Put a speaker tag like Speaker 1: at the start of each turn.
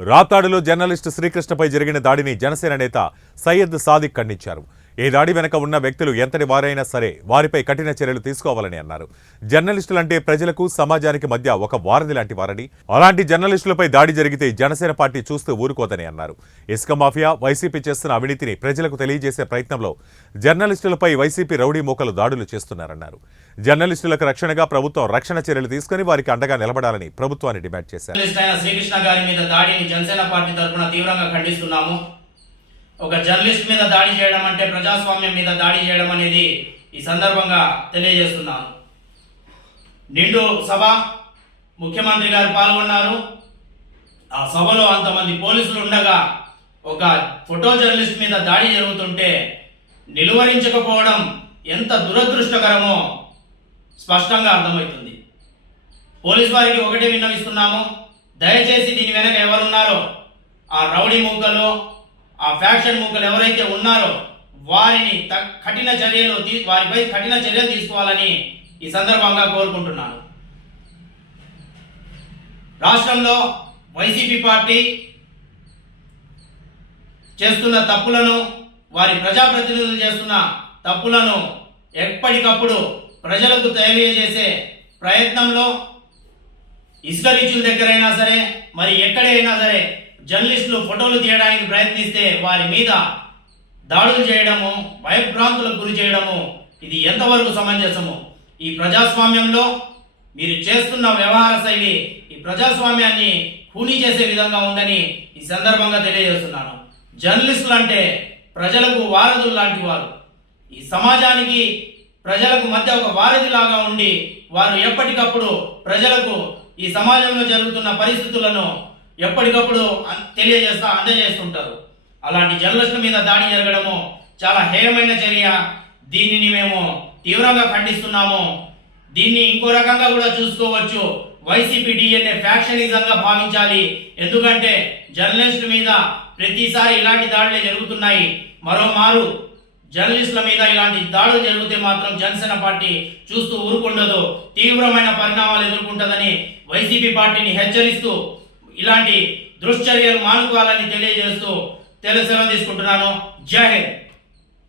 Speaker 1: రాతాడులో journalist శ్రీకృష్ణపై జరిగిన దాడిని జనసేన నేత సయ్యద్ సాదిక్ ఖండించారు. ఈ దాడి వెనక ఉన్న వ్యక్తులు ఎంతటి వారైనా సరే వారిపై కఠిన చర్యలు తీసుకోవాలని అన్నారు. జర్నలిస్టులంటే ప్రజలకు సమాజానికి మధ్య ఒక వారధి లాంటి వారని అలాంటి జర్నలిస్టులపై దాడి జరిగితే జనసేన పార్టీ చూస్తూ ఊరుకోదని అన్నారు. ఇసుక మాఫియా వైసీపీ చేస్తున్న అవినీతిని ప్రజలకు తెలియజేసే ప్రయత్నంలో జర్నలిస్టులపై వైసీపీ రౌడీ మూకలు దాడులు చేస్తున్నారన్నారు. జర్నలిస్టులకు రక్షణగా ప్రభుత్వం రక్షణ చర్యలు తీసుకుని వారికి అండగా నిలబడాలని ప్రభుత్వాన్ని డిమాండ్ చేశారు.
Speaker 2: శ్రీకృష్ణ గారి మీద దాడిని జనసేన పార్టీ తరఫున తీవ్రంగా ఖండిస్తున్నాము. ఒక జర్నలిస్ట్ మీద దాడి చేయడం అంటే ప్రజాస్వామ్యం మీద దాడి చేయడం అనేది ఈ సందర్భంగా తెలియజేస్తున్నాను. నిండు సభ ముఖ్యమంత్రి గారు పాల్గొన్నారు. ఆ సభలో అంతమంది పోలీసులు ఉండగా ఒక ఫోటో జర్నలిస్ట్ మీద దాడి జరుగుతుంటే నిలువరించకపోవడం ఎంత దురదృష్టకరమో స్పష్టంగా అర్థమవుతుంది. పోలీస్ వారికి ఒకటే విన్నవిస్తున్నాము. దయచేసి దీని వెనక ఎవరున్నారో ఆ రౌడీ మూకలో ఆ ఫ్యాక్షన్ ముక్కలు ఎవరైతే ఉన్నారో వారిని త- కఠిన చర్యలు తీ- వారిపై కఠిన చర్యలు తీసుకోవాలని ఈ సందర్భంగా కోరుకుంటున్నాను. రాష్ట్రంలో వైసీపీ పార్టీ చేస్తున్న తప్పులను వారి ప్రజాప్రతినిధులు చేస్తున్న తప్పులను ఎప్పటికప్పుడు ప్రజలకు తెలియజేసే ప్రయత్నంలో ఇసుక రీచుల దగ్గరైనా సరే మరి ఎక్కడైనా సరే జర్నలిస్టులు ఫోటోలు తీయడానికి ప్రయత్నిస్తే వారి మీద దాడులు చేయడము భయభ్రాంతులకు గురి చేయడము ఇది ఎంతవరకు సమంజసము? ఈ ప్రజాస్వామ్యంలో మీరు చేస్తున్న వ్యవహార శైలి ఈ ప్రజాస్వామ్యాన్ని కూనీ చేసే విధంగా ఉందని ఈ సందర్భంగా తెలియజేస్తున్నాను. జర్నలిస్టులు అంటే ప్రజలకు వారధులు లాంటి వారు. ఈ సమాజానికి ప్రజలకు మధ్య ఒక వారధి లాగా ఉండి వారు ఎప్పటికప్పుడు ప్రజలకు ఈ సమాజంలో జరుగుతున్న పరిస్థితులను ఎప్పటికప్పుడు తెలియజేస్తా అందజేస్తుంటారు. అలాంటి జర్నలిస్టుల మీద దాడి జరగడము చాలా హేయమైన చర్య. దీనిని మేము తీవ్రంగా ఖండిస్తున్నాము. దీన్ని ఇంకో రకంగా కూడా చూసుకోవచ్చు. వైసీపీ డిఎన్ఏ ఫ్యాక్షనిజంగా భావించాలి. ఎందుకంటే జర్నలిస్ట్ మీద ప్రతిసారి ఇలాంటి దాడులే జరుగుతున్నాయి. మరోమారు జర్నలిస్టుల మీద ఇలాంటి దాడులు జరిగితే మాత్రం జనసేన పార్టీ చూస్తూ ఊరుకుండదు. తీవ్రమైన పరిణామాలు ఎదుర్కొంటుందని వైసీపీ పార్టీని హెచ్చరిస్తూ ఇలాంటి దుశ్చర్యలు మానుకోవాలని తెలియజేస్తూ తెలుసు తీసుకుంటున్నాను. జై హింద్.